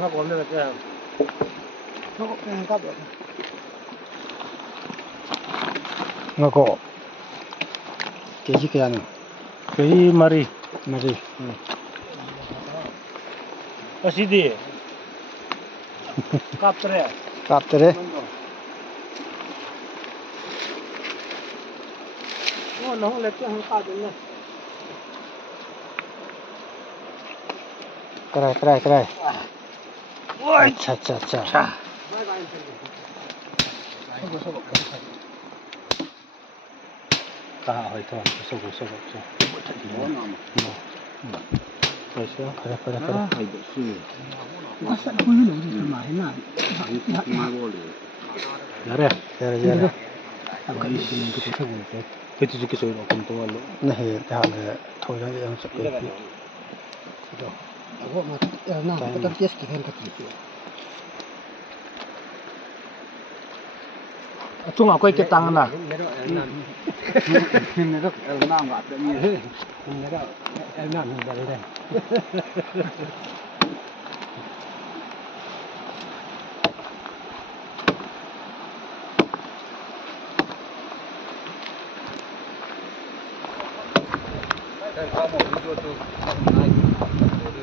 Ngako na kaya. Ngako kaya ka ba? Ngako. Keji kaya no? Keji mari. Mari. Asidi. Kaptere. Kaptere. Oh, no, let's go na. Try. अच्छा. Kah hỏi thôi, sốc. Rồi sao? Phải. Masa aku ni lagi kemarin lah. Yare. Aku ini dengan kita tengok. Kita juga soal orang tua lo. Nah, dah ada tahu yang seperti itu. Aku nak kita test kita gitu. Chung aku ikut tangan lah. Merok elnam nggak ada ni. Merok elnam dari dah.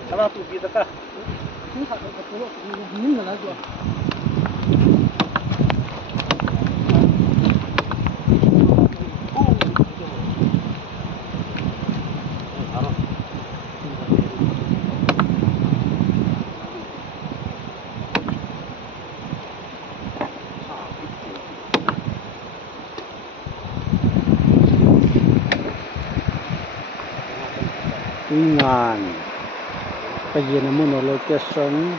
Kalau tu kita kah? Ini satu pulau ini mana tu? Ingan. Kajian namun location.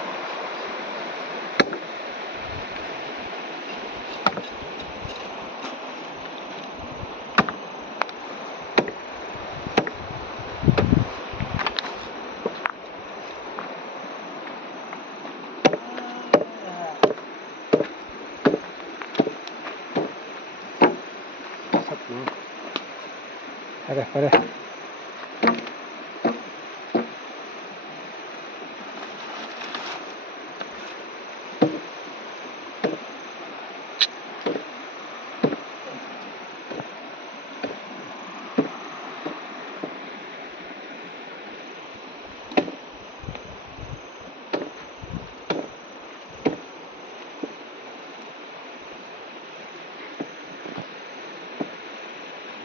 Ada.